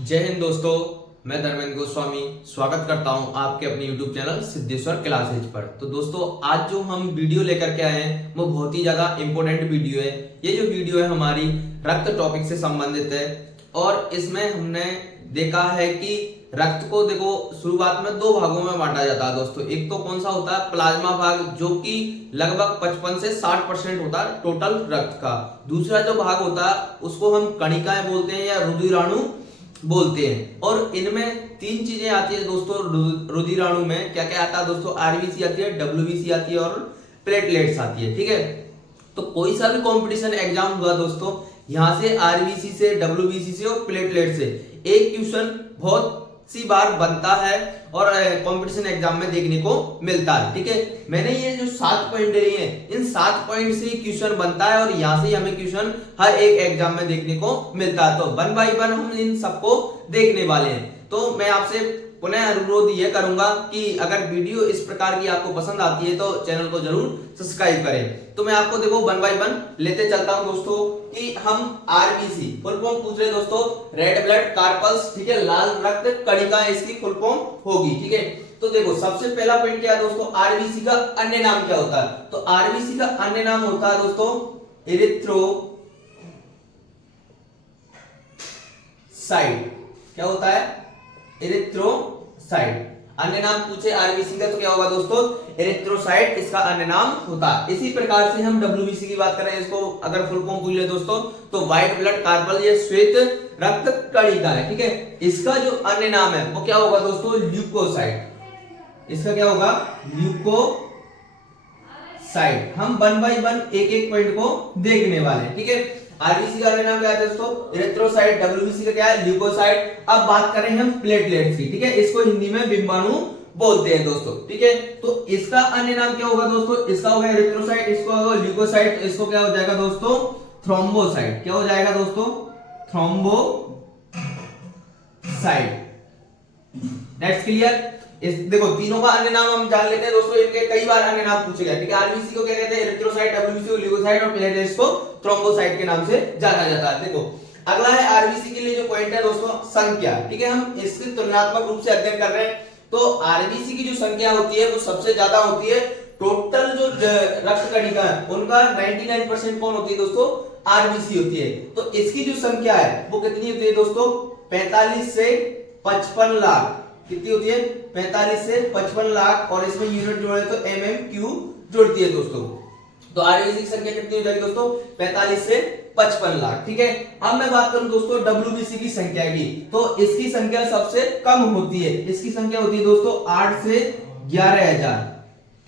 जय हिंद दोस्तों, मैं धर्मेंद्र गोस्वामी स्वागत करता हूं आपके अपने YouTube चैनल सिद्धेश्वर क्लासेज पर। तो दोस्तों, आज जो हम वीडियो लेकर के आए हैं वो बहुत ही ज्यादा इंपॉर्टेंट वीडियो है। ये जो वीडियो है हमारी रक्त टॉपिक से संबंधित है और इसमें हमने देखा है कि रक्त को देखो शुरुआत में दो भागों में बांटा जाता है दोस्तों। एक तो कौन सा होता है, प्लाज्मा भाग, जो कि लगभग 55 से 60% होता है टोटल रक्त का। दूसरा जो भाग होता है उसको हम कणिकाएं बोलते हैं या रुधिराणु बोलते हैं। और इनमें तीन चीजें आती है दोस्तों। रुधिराणु में क्या क्या आता है दोस्तों? आरबीसी आती है, डब्ल्यूबीसी आती है और प्लेटलेट्स आती है। ठीक है, तो कोई सा भी कंपटीशन एग्जाम हुआ दोस्तों, यहां से आरबीसी से, डब्ल्यूबीसी से और प्लेटलेट से एक क्वेश्चन बहुत सी बार बनता है और कंपटीशन एग्जाम में देखने को मिलता है। ठीक है, मैंने ये जो 7 पॉइंट लिए हैं, इन 7 पॉइंट से क्वेश्चन बनता है और यहाँ से हमें क्वेश्चन हर एक एग्जाम में देखने को मिलता है। तो 1 बाय 1 हम इन सबको देखने वाले हैं। तो मैं आपसे पुनः अनुरोध ये करूंगा कि अगर वीडियो इस प्रकार की आपको पसंद आती है तो चैनल को जरूर सब्सक्राइब करें। तो मैं आपको देखो 1 बाय 1 लेते चलता हूं दोस्तों कि हम आरबीसी फुल फॉर्म पूछ रहे दोस्तों, रेड ब्लड कार्पल्स। ठीक है, लाल रक्त कणिका इसकी फुल फॉर्म होगी। ठीक है, तो देखो सबसे पहला पॉइंट क्या है दोस्तों, आरबीसी का अन्य नाम क्या होता है? तो आरबीसी का अन्य नाम होता है दोस्तों इरिथ्रोसाइट। क्या होता है? इरिथ्रोसाइट। अन्य नाम पूछे आरबीसी का तो क्या होगा दोस्तों? इरिथ्रोसाइट इसका अन्य नाम होता है। इसी प्रकार से हम डब्ल्यूबीसी की बात करें, इसको अगर फुल फॉर्म पूछ ले दोस्तों तो व्हाइट ब्लड कार्पल, ये श्वेत रक्त कणिका है। ठीक है, इसका जो अन्य नाम है वो क्या होगा दोस्तों? ल्यूकोसाइट। इसका क्या होगा? ल्यूकोसाइट। हम 1 बाय 1 एक एक पॉइंट को देखने वाले हैं। ठीक है, आरबीसी का नाम क्या है दोस्तों? इरिथ्रोसाइट। डब्ल्यूबीसी का क्या है? ल्यूकोसाइट। अब बात करें हम प्लेटलेट्स की। ठीक है, इसको हिंदी में बिंबाणु बोलते हैं दोस्तों। ठीक है, तो इसका अन्य नाम क्या होगा दोस्तों? इसका होगा इरिथ्रोसाइट, इसको होगा ल्यूकोसाइट, इसको क्या हो जाएगा दोस्तों? थ्रोम्बोसाइट। क्या हो जाएगा दोस्तों? थ्रोम्बोसाइट। That's clear. इस देखो तीनों का अन्य नाम हम जान लेते हैं दोस्तों, इनके कई बार अन्य नाम पूछे गए। ठीक है, आरबीसी को क्या कहते हैं? इरिथ्रोसाइट, डब्ल्यूबीसी को ल्यूकोसाइट और प्लेटलेट्स को थ्रोम्बोसाइट के नाम से जाना जाता है। देखो अगला है आरबीसी के लिए जो पॉइंट है दोस्तों, संख्या। ठीक है, हम इसकी तुलनात्मक रूप से अध्ययन कर रहे हैं। तो आरबीसी की जो संख्या होती है वो सबसे ज्यादा होती है। टोटल जो रक्त कणिका है उनका 99% कौन होती है दोस्तों? आरबीसी होती है। तो इसकी जो संख्या है वो कितनी होती है दोस्तों? 45 से 55 लाख। कितनी होती है? 45 से 55 लाख। और इसमें यूनिट जोड़े तो एमएमक्यू जुड़ती है दोस्तों। तो आरबीसी की संख्या कितनी हो जाएगी दोस्तों? 45 से 55 लाख। ठीक है, अब मैं बात करूं दोस्तों डब्ल्यूबीसी की संख्या की, तो इसकी संख्या सबसे कम होती है। इसकी संख्या होती है दोस्तों 8 से 11,000।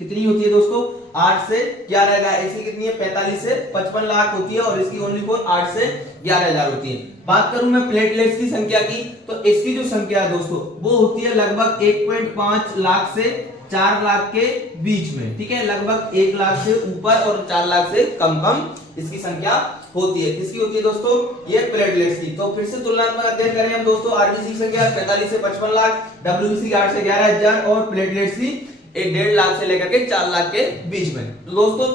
कितनी होती है दोस्तों? 8 से 11,000। इसकी कितनी है? 45 से 55 लाख होती है और इसकी ओनली फॉर 8 से 11,000 होती है। बात करूं मैं प्लेटलेट्स की संख्या की, तो इसकी जो संख्या है दोस्तों वो होती है लगभग 1.5 लाख से 4 लाख के बीच में। ठीक है, लगभग 1 लाख से ऊपर और 4 लाख से कम इसकी संख्या होती है। किसकी होती है दोस्तों? ये प्लेटलेट्स की। तो फिर से तुलनात्मक अध्ययन करें हम दोस्तों, आरबीसी की संख्या 45 से 55 लाख, डब्ल्यूबीसी की 8 से 11,000 और प्लेटलेट्स की 1.5 लाख से लेकर के 4 लाख के बीच में। तो दोस्तों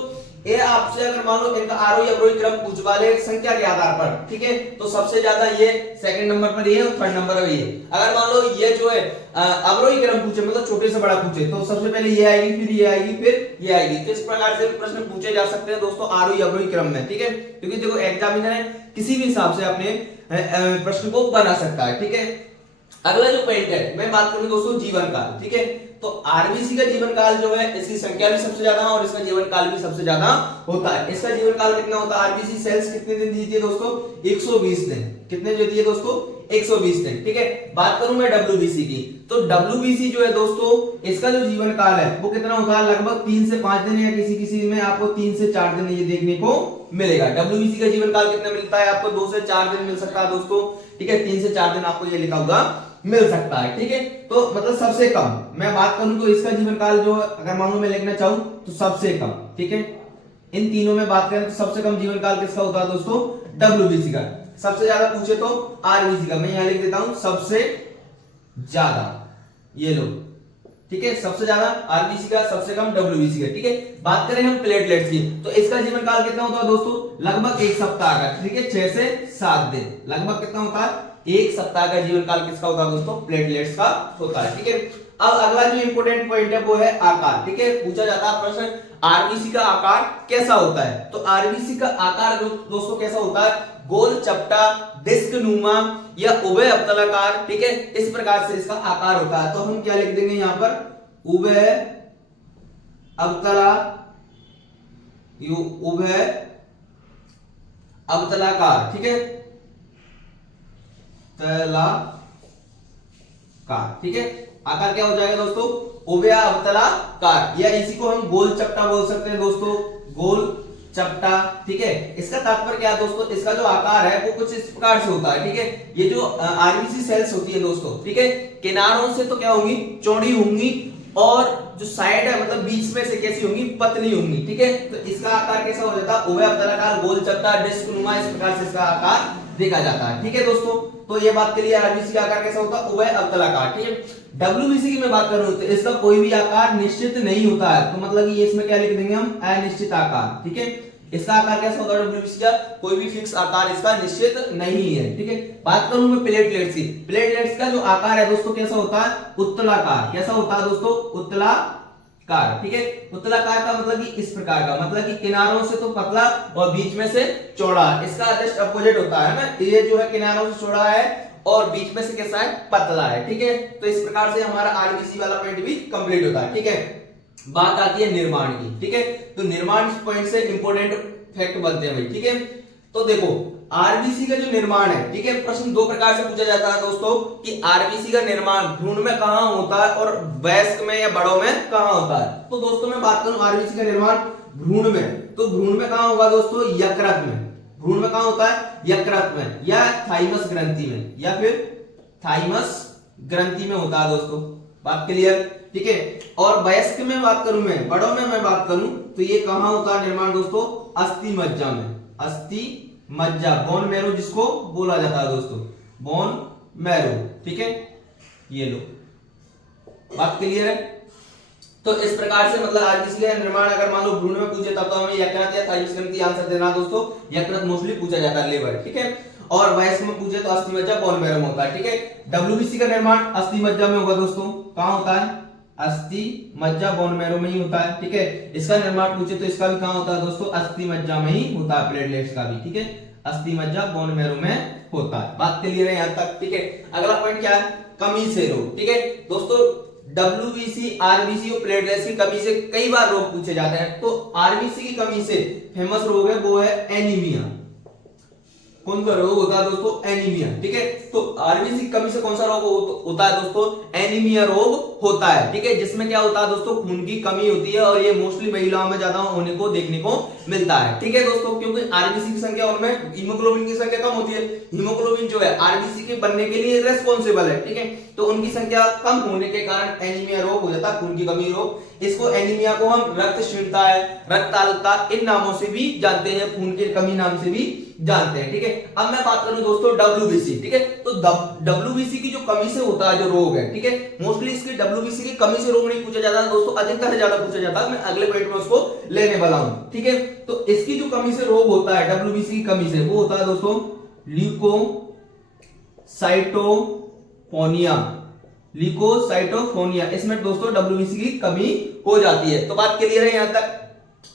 ये आपसे अगर मान लो इनका आरोही अवरोही क्रम पूछ वाले संख्या के आधार पर, ठीक है, तो सबसे ज्यादा ये सेकंड नंबर पर ये और थर्ड नंबर पर ये। अगर मान लो ये जो है अवरोही क्रम पूछे, मतलब छोटे से बड़ा पूछे, तो सबसे पहले ये आएगी, फिर ये आएगी, फिर ये आएगी। तो इस प्रकार से प्रश्न पूछे जा सकते हैं दोस्तों आरोही अवरोही क्रम में। ठीक है, क्योंकि देखो एग्जामिनर है किसी भी हिसाब से अपने प्रश्न को बना सकता है। ठीक है, अगला जो पॉइंट है मैं बात करूं दोस्तों जीवन काल। ठीक है, तो आरबीसी का जीवन काल जो है, इसकी संख्या भी सबसे ज्यादा और इसका जीवन काल भी सबसे ज्यादा होता है। इसका जीवन काल कितना होता है? आरबीसी सेल्स कितने दिन जीती है दोस्तों? 120 दिन। कितने जीती है दोस्तों? 120 दिन। ठीक है, बात करूं मैं डब्ल्यूबीसी की, तो डब्ल्यूबीसी जो है दोस्तों इसका जो जीवन काल है वो कितना होता है? लगभग 3 से 5 दिन या किसी किसी में आपको 3 से 4 दिन ये देखने को मिलेगा। डब्ल्यूबीसी का जीवन काल कितना मिलता है आपको? 2 से 4 दिन मिल सकता है दोस्तों। ठीक है, 3 से 4 दिन आपको ये लिखा होगा मिल सकता है। ठीक है, तो मतलब सबसे कम मैं बात करूं तो इसका जीवन काल जो अगर मान लो मैं लिखना चाहूं तो सबसे कम। ठीक है, इन तीनों में बात करें तो सबसे कम जीवन काल किसका होता है दोस्तों? डब्ल्यूबीसी का। सबसे ज्यादा पूछे तो आरबीसी का। मैं यहां लिख देता हूं सबसे ज्यादा, ये लो। ठीक है, सबसे ज्यादा आरबीसी का, सबसे कम डब्ल्यूबीसी का। ठीक है, बात करें हम प्लेटलेट्स की, तो इसका जीवन काल कितना होता है दोस्तों? लगभग 1 सप्ताह का। ठीक है, 6 से 7 दिन। लगभग कितना होता है? एक सप्ताह का जीवन काल किसका होता है दोस्तों, प्लेटलेट्स का होता है। ठीक है, अब अगला जो इंपोर्टेंट पॉइंट है वो है आकार। ठीक है, पूछा जाता है प्रश्न आरबीसी का आकार कैसा होता है। तो आरबीसी का आकार दोस्तों कैसा होता है, गोल, चपटा, डिस्क नुमा या उभय अवतलाकार। ठीक है, इस प्रकार से इसका आकार होता है। तो हम क्या लिख देंगे यहां पर, उभय अवतलाकार। ठीक है, तलाकार। ठीक है, आकार क्या हो जाएगा दोस्तों, उभय अवतलाकार, या इसी को हम गोल चपटा बोल सकते हैं दोस्तों, गोल चपटा। ठीक है, इसका तात्पर्य क्या है दोस्तों, इसका जो आकार है वो कुछ इस प्रकार से होता है। ठीक है, ये जो आरबीसी सेल्स होती है दोस्तों, ठीक है, किनारों से तो क्या होंगी, चौड़ी होंगी, और जो साइड है मतलब बीच में से कैसी होंगी, पतली होंगी। ठीक है, तो इसका आकार कैसा हो जाता है, उभय अवतलाकार, गोल चपटा, डिस्क नुमा, इस प्रकार से इसका आकार देखा जाता है। ठीक है दोस्तों, तो ये बात क्लियर, आरबीसी का आकार कैसा होता है, उभय अवतलाकार। ठीक है, डब्ल्यूबीसी की मैं बात करूं तो इसका कोई भी आकार निश्चित नहीं होता है, तो मतलब कि इसमें क्या लिख देंगे हम, अनिश्चित आकार। ठीक है, इसका आकार कैसा होगा डब्ल्यूबीसी का, कोई भी फिक्स आकार इसका निश्चित नहीं है। ठीक है, बात करूं मैं प्लेटलेट्स की, प्लेटलेट्स का जो आकार है दोस्तों कैसा होता है, उत्तलाकार। कैसा होता है दोस्तों, उत्तलाकार। ठीक है, उत्तलाकार का मतलब कि इस प्रकार का, मतलब कि किनारों से तो पतला और बीच में से चौड़ा, इसका जस्ट अपोजिट होता है ना, ये जो है किनारों से चौड़ा है और बीच में से कैसा है, पतला है। ठीक है, तो इस प्रकार से हमारा आरबीसी वाला पॉइंट भी कंप्लीट होता है। ठीक है, बात आती है निर्माण की। ठीक है, तो निर्माण पॉइंट से इंपॉर्टेंट फैक्ट बनते हैं भाई। ठीक है, तो देखो आरबीसी का जो निर्माण है, ठीक है, प्रश्न दो प्रकार से पूछा जाता है दोस्तों कि आरबीसी का निर्माण भ्रूण में कहां होता है और वयस्क में या बड़ों में कहां होता है। तो दोस्तों मैं बात करूं आरबीसी का निर्माण भ्रूण में, तो भ्रूण में कहां होगा दोस्तों, यकृत में। भ्रूण में कहां होता है, यकृत में, या थाइमस ग्रंथि में, या फिर थाइमस ग्रंथि में होता है दोस्तों। बात क्लियर। ठीक है, और वयस्क में बात करूं मैं, बड़ों में मैं बात करूं तो ये कहां होता है निर्माण दोस्तों, अस्थि मज्जा में। अस्थि मज्जा, बोन मैरो जिसको बोला जाता है दोस्तों, बोन मैरो। ठीक है, ये लो, बात क्लियर है। तो इस प्रकार से मतलब आरबीसी का निर्माण अगर मान लो भ्रूण में पूछे तब तो हमें यकृत या थाइमस ग्रंथि आंसर देना दोस्तों, यकृत मोस्टली पूछा जाता है, लेबर। ठीक है, और वयस्क में पूछे तो अस्थि मज्जा, बोन मैरो में होता है। ठीक है, डब्ल्यूबीसी का निर्माण अस्थि मज्जा में होगा दोस्तों, कहां होता है, अस्थि मज्जा बोन मैरो में ही होता है। ठीक है, इसका निर्माण पूछे तो इसका भी कहां होता है दोस्तों, अस्थि मज्जा में ही होता है, प्लेटलेट्स का भी। ठीक है, अस्थि मज्जा बोन मैरो में होता है। बात क्लियर है यहां तक। ठीक है, अगला पॉइंट क्या है, कमी से रोग। ठीक है दोस्तों, डब्ल्यूबीसी, आरबीसी और प्लेटलेट्स की कमी से कई बार रोग पूछे जाते हैं। तो आरबीसी की कमी से फेमस रोग है वो है एनीमिया। कौन सा रोग होता है दोस्तों, एनीमिया। ठीक है, तो आरबीसी की कमी से कौन सा रोग होता है दोस्तों, एनीमिया रोग होता है। ठीक है, जिसमें क्या होता है दोस्तों, खून की कमी होती है, और ये मोस्टली महिलाओं में ज्यादा होने को देखने को मिलता है। ठीक है दोस्तों, क्योंकि आरबीसी की संख्या उनमें हीमोग्लोबिन की संख्या कम होती है। हीमोग्लोबिन जो है आरबीसी के बनने के लिए रेस्पॉन्सिबल है। ठीक है, तो उनकी संख्या कम होने के कारण एनीमिया रोग हो जाता है, खून की कमी रोग। इसको एनीमिया को हम रक्त क्षीणता है, रक्ताल्पता, इन नामों से भी जानते हैं, खून की कमी नाम से भी जानते हैं। ठीक है, अब मैं बात करूं दोस्तों डब्ल्यूबीसी। ठीक है, तो डब्ल्यूबीसी की जो कमी से होता है जो रोग है, ठीक है, मोस्टली इसकी डब्ल्यूबीसी की कमी से रोग नहीं पूछा जाता है दोस्तों, अधिकतर से ज्यादा पूछा जाता है। मैं अगले पॉइंट में उसको लेने वाला हूं। ठीक है, तो इसकी जो कमी से रोग होता है डब्ल्यूबीसी की कमी से, वो होता है दोस्तों ल्यूकोसाइटोफोनिया। ल्यूकोसाइटोफोनिया, इसमें दोस्तों डब्ल्यूबीसी की कमी हो जाती है। तो बात क्लियर है यहां तक।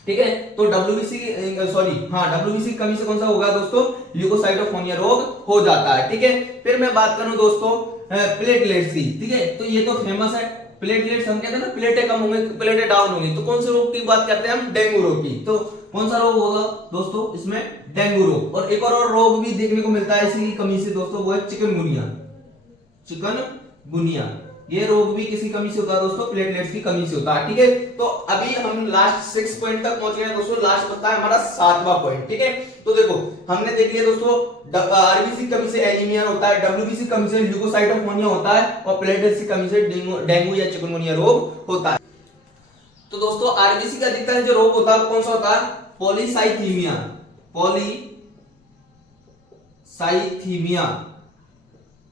ठीक है, तो डब्ल्यूबीसी की डब्ल्यूबीसी की कमी से कौन सा होगा दोस्तों, ल्यूकोसाइटोफोनिया रोग हो जाता है। ठीक है, फिर मैं बात करूं दोस्तों प्लेटलेट्स की। ठीक है, तो ये तो फेमस है प्लेटलेट्स, हम कहते हैं ना प्लेटें कम होंगी, प्लेटें डाउन होंगी, तो कौन से रोग की बात करते हैं हम, डेंगू रोग की। तो कौन सा रोग होगा दोस्तों इसमें, डेंगू रोग। और एक और रोग भी देखने को मिलता है इसी की कमी से दोस्तों, वो है चिकनगुनिया। चिकनगुनिया, ये रोग भी किसी कमी से होता है दोस्तों, प्लेटलेट्स की कमी से होता है। ठीक है, तो अभी हम लास्ट 6 पॉइंट तक पहुंच गए हैं दोस्तों, लास्ट बचता है हमारा 7वां पॉइंट। ठीक है, तो देखो हमने देख लिया दोस्तों, आरबीसी कमी से एनीमिया होता है, डब्ल्यूबीसी कमी से ल्यूकोसाइटोफोनिया होता है, और प्लेटलेट्स की कमी से डेंगू या चिकनगुनिया रोग होता है। तो दोस्तों आरबीसी का अधिकतर जो रोग होता है कौन सा होता है, पॉलीसाइथीमिया। पॉलीसाइथीमिया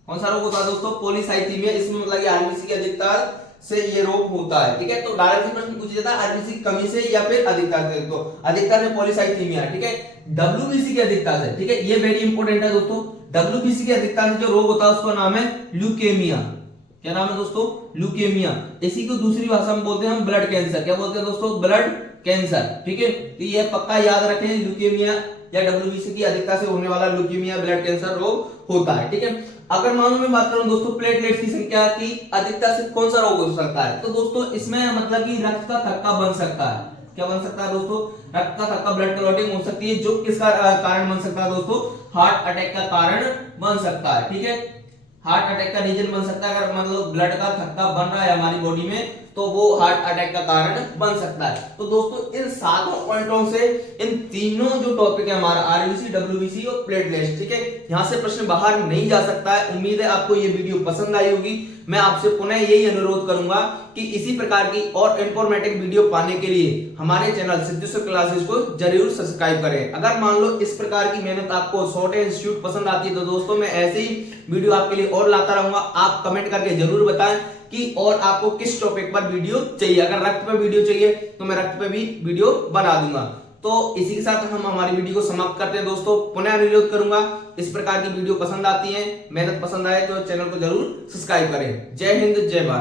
कौन सा रोग होता है दोस्तों, पॉलीसाइथीमिया। इसमें मतलब आरबीसी के अधिकतर से ये रोग होता है। ठीक है, तो डायरेक्ट प्रश्न पूछा जाता है आरबीसी की कमी से या फिर अधिकतर से, तो अधिकतर से पॉलीसाइथीमिया। ठीक है, डब्ल्यूबीसी की अधिकता से। ठीक है, ये वेरी इंपॉर्टेंट है दोस्तों, WBC की अधिकता से जो रोग होता है उसका नाम है ल्यूकेमिया। क्या नाम है दोस्तों? ल्यूकेमिया। इसी को दूसरी भाषा में बोलते हैं हम ब्लड कैंसर। क्या बोलते हैं दोस्तों? Blood cancer. ठीक है, तो ये पक्का याद रखें, ल्यूकेमिया या WBC की अधिकता से होने वाला ल्यूकेमिया ब्लड कैंसर रोग होता है। ठीक है, अगर मान लो मैं बात करूं दोस्तों प्लेटलेट्स की संख्या की अधिकता से कौन सा रोग हो सकता है, तो दोस्तों इसमें मतलब कि रक्त का थक्का बन सकता है। क्या बन सकता है दोस्तों? रक्त का थक्का, ब्लड क्लॉटिंग हो सकती है, जो किसका कारण बन सकता है दोस्तों? हार्ट अटैक का कारण बन सकता है। ठीक है, हार्ट अटैक का रीजन बन सकता है। अगर मतलब ब्लड का थक्का बन रहा है हमारी बॉडी में तो वो हार्ट अटैक का कारण बन सकता है। तो दोस्तों इन सातों पॉइंटों से इन तीनों जो टॉपिक है हमारा आरबीसी, डब्ल्यूबीसी और प्लेटलेट्स, ठीक है, यहां से प्रश्न बाहर नहीं जा सकता है। उम्मीद है आपको ये वीडियो पसंद आई होगी। मैं आपसे पुनः यही अनुरोध करूंगा कि इसी प्रकार की और इंफॉर्मेटिव वीडियो पाने के लिए हमारे चैनल सिद्धेश्वर क्लासेस को जरूर सब्सक्राइब करें। अगर मान लो इस प्रकार की मेहनत आपको शॉर्ट इंस्टीट्यूट पसंद आती है तो दोस्तों मैं ऐसे ही वीडियो आपके लिए और लाता रहूंगा। आप कमेंट करके जरूर बताएं कि और आपको किस टॉपिक पर वीडियो चाहिए। अगर रक्त पर वीडियो चाहिए तो मैं रक्त पर भी वीडियो बना दूंगा। तो इसी के साथ हम हमारी वीडियो को समाप्त करते हैं दोस्तों। पुनः अनुरोध करूंगा, इस प्रकार की वीडियो पसंद आती है, मेहनत पसंद आए तो चैनल को जरूर सब्सक्राइब करें। जय हिंद, जय भारत।